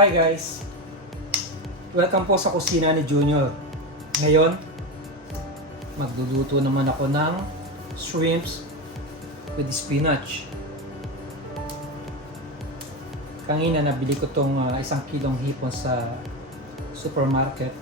Hi guys! Welcome po sa kusina ni Junior. Ngayon, magluluto naman ako ng shrimps with spinach. Kanina nabili ko tong 1 kilong hipon sa supermarket.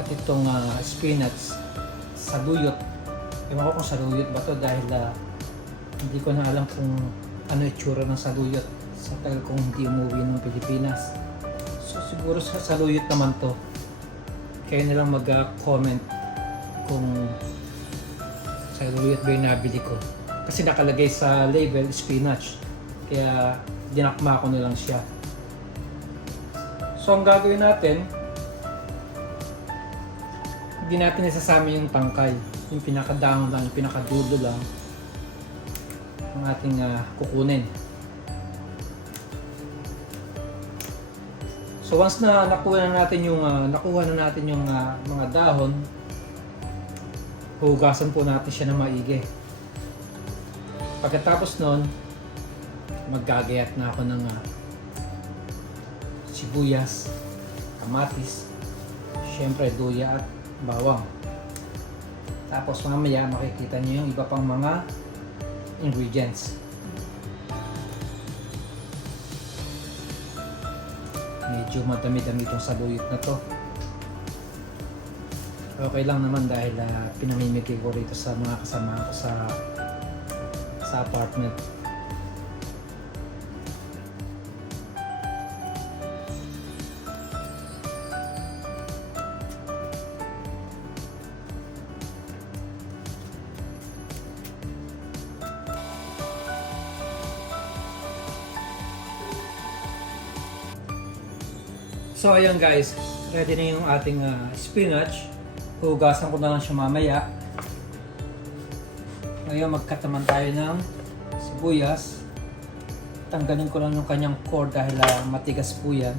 At itong spinach, saluyot. Ewan ko kung saluyot ba to dahil hindi ko na alam kung ano itsura ng saluyot sa tagal kong hindi umuwi ng Pilipinas. So siguro sa saluyot naman to. Kaya na lang mag-comment kung saluyot ba yung nabili ko. Kasi nakalagay sa label spinach. Kaya dinakma ko na lang siya. So ang gagawin natin, hindi natin isasama yung tangkay. Yung pinakadahon lang, yung pinakadulo lang ang ating kukunin. So once na nakuha na natin yung mga dahon, hugasan po natin siya ng maigi. Pagkatapos nun, maggagayat na ako ng sibuyas, kamatis, syempre luya at bawang. Tapos mamaya makikita niyo yung iba pang mga ingredients. Medyo madami-dami itong saluyot na to. Okay lang naman dahil pinamimigay ko rito sa mga kasama ko sa apartment. So ayan guys, ready na yung ating spinach. Hugasan ko na lang siya mamaya. Ngayon mag-cut naman tayo ng sibuyas. Tanggalin ko lang yung kanyang core dahil matigas po yan.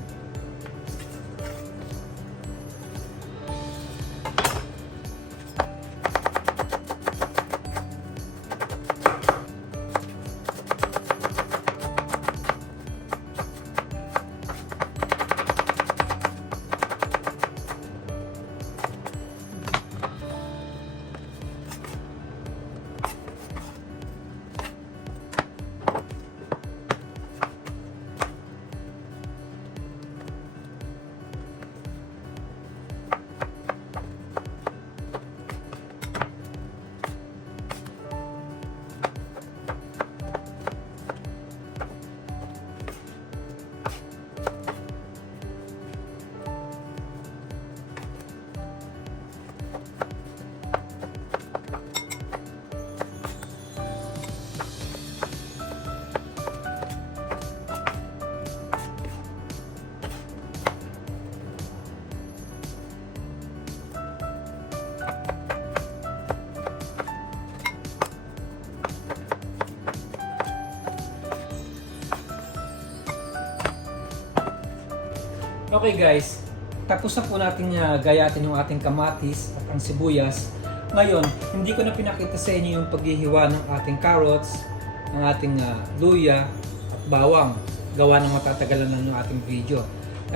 Okay guys, tapos na po natin gayatin yung ating kamatis at ang sibuyas. Ngayon, hindi ko na pinakita sa inyo yung paghihiwa ng ating carrots, ng ating luya at bawang. Gawa ng matatagalan na ng ating video.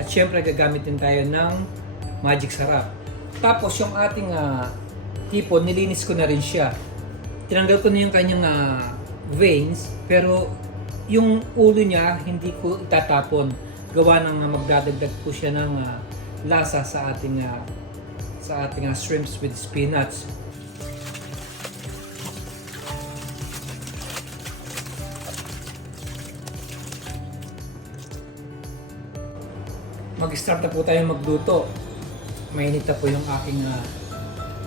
At syempre gagamitin tayo ng magic sarap. Tapos yung ating hipon, nilinis ko na rin siya. Tinanggal ko na yung kanyang veins, pero yung ulo niya hindi ko itatapon. Gawa ng magdadagdag po siya ng lasa sa ating shrimps with spinach. Mag-start na po tayo magluto. Mainit na po yung aking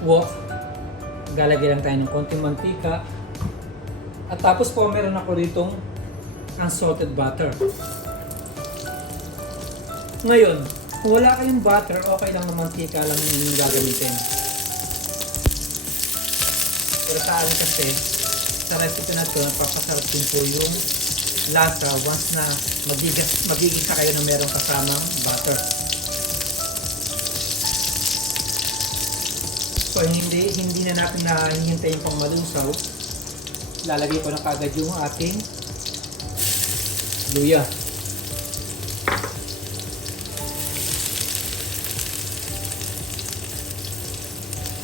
wok. Galagay lang tayo ng konting mantika. At tapos po meron ako ditong unsalted butter. Ngayon, kung wala kayong butter, okay lang na mantika lang yung gagamitin. Pero sa akin kasi, sa recipe na ito, napapasarap din po yung lasa once na magigisa kayo na merong kasamang butter. So hindi na natin hihintayin pang malusaw. Lalagay ko na kagad yung ating luya.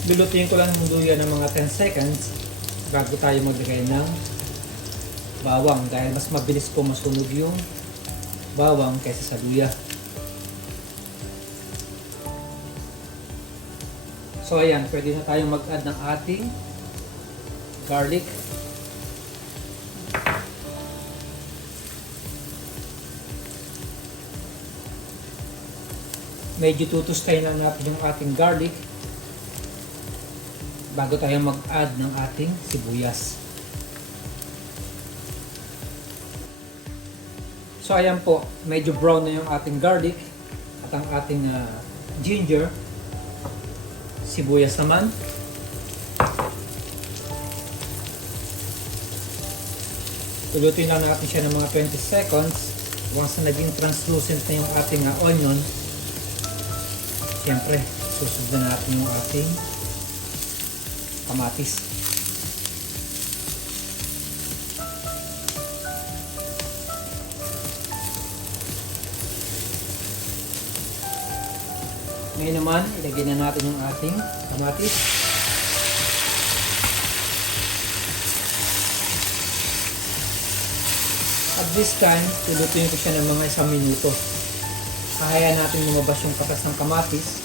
Lulutuin ko lang yung luya ng mga 10 seconds bago tayo maglagay ng bawang dahil mas mabilis po masunog yung bawang kaysa sa luya. So ayan, pwede na tayong mag-add ng ating garlic. Medyo tutustay lang natin yung ating garlic bago tayo mag-add ng ating sibuyas. So ayan po, medyo brown na yung ating garlic at ang ating ginger. Sibuyas naman. Tulutuin lang natin siya ng mga 20 seconds. Once na naging translucent na yung ating onion, siyempre susunod na natin yung ating kamatis. Ngayon naman, ilagay na natin yung ating kamatis. At this time, tulutuin ko siya ng mga 1 minuto. Kahayaan natin lumabas yung katas ng kamatis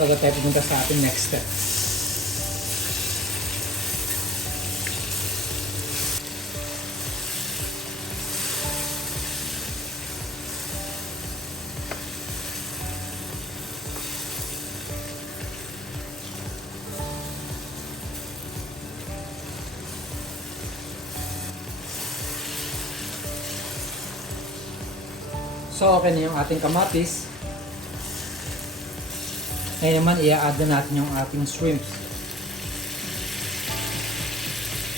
bago tayo pumunta sa ating next step. So okay na yung ating kamatis. Ngayon naman i-add na natin yung ating shrimps.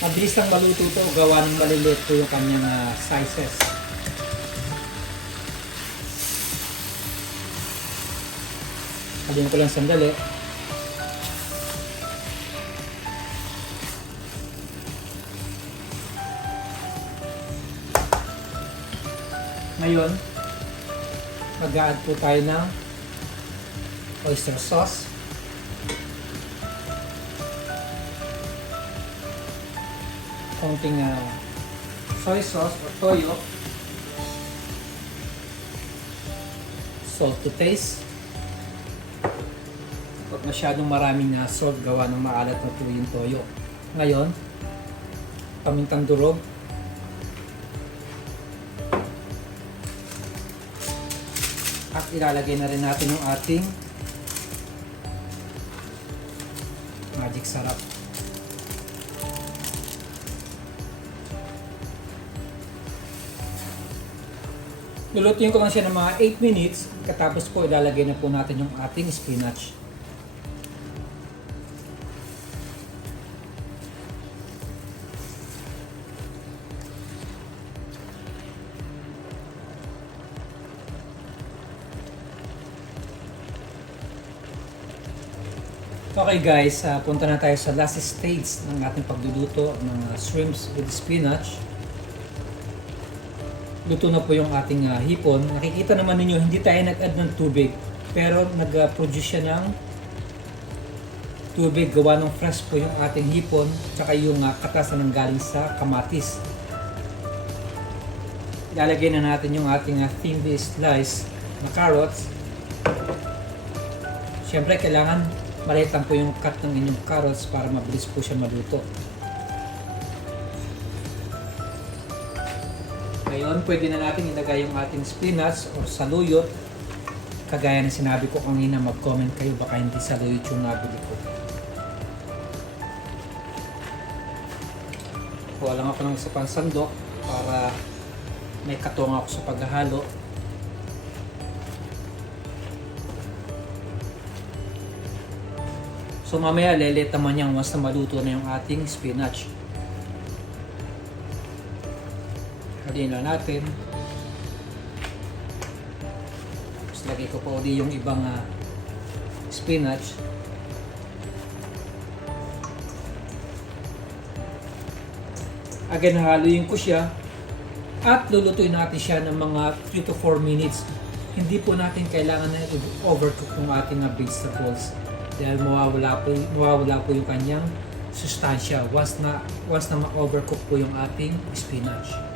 Mabilis lang maluto ito, gawa ng maliliit po yung kanyang sizes. Haluin ko lang sandali. Ngayon, mag-add po tayo ng oyster sauce. Konting soy sauce or toyo. Salt to taste. Huwag masyadong maraming salt, gawa ng maalat na po yung toyo. Ngayon, pamintang durog. At ilalagay na rin natin yung ating magic sarap. Lulutuin ko lang siya ng mga 8 minutes. Katapos po ilalagay na po natin yung ating spinach. Okay guys, punta na tayo sa last stage ng ating pagluluto ng shrimps with spinach. Luto na po yung ating hipon. Nakikita naman ninyo, hindi tayo nag-add ng tubig, pero nag-produce siya ng tubig gawa ng fresh po yung ating hipon, tsaka yung katas na nanggaling sa kamatis. Ilalagay na natin yung ating thinly sliced na carrots. Siyempre kailangan maliit lang po yung cut ng inyong carrots para mabilis po siya maluto. Ngayon, pwede na natin ilagay yung ating spinach or saluyot. Kagaya na sinabi ko kanina, mag-comment kayo baka hindi saluyot yung nabili ko. Kuha lang ako ng isa pang sandok para may katong ako sa paghahalo. So mamaya lelet naman yan once na maluto na yung ating spinach. Haluin lang natin. Tapos lagay ko pa ulit yung ibang spinach. Again, haluin ko siya. At lulutuin natin siya ng mga 3 to 4 minutes. Hindi po natin kailangan na i-overcook ng ating vegetables. dahil mawawala po yung kanyang sustansya once na ma-overcook po yung ating spinach.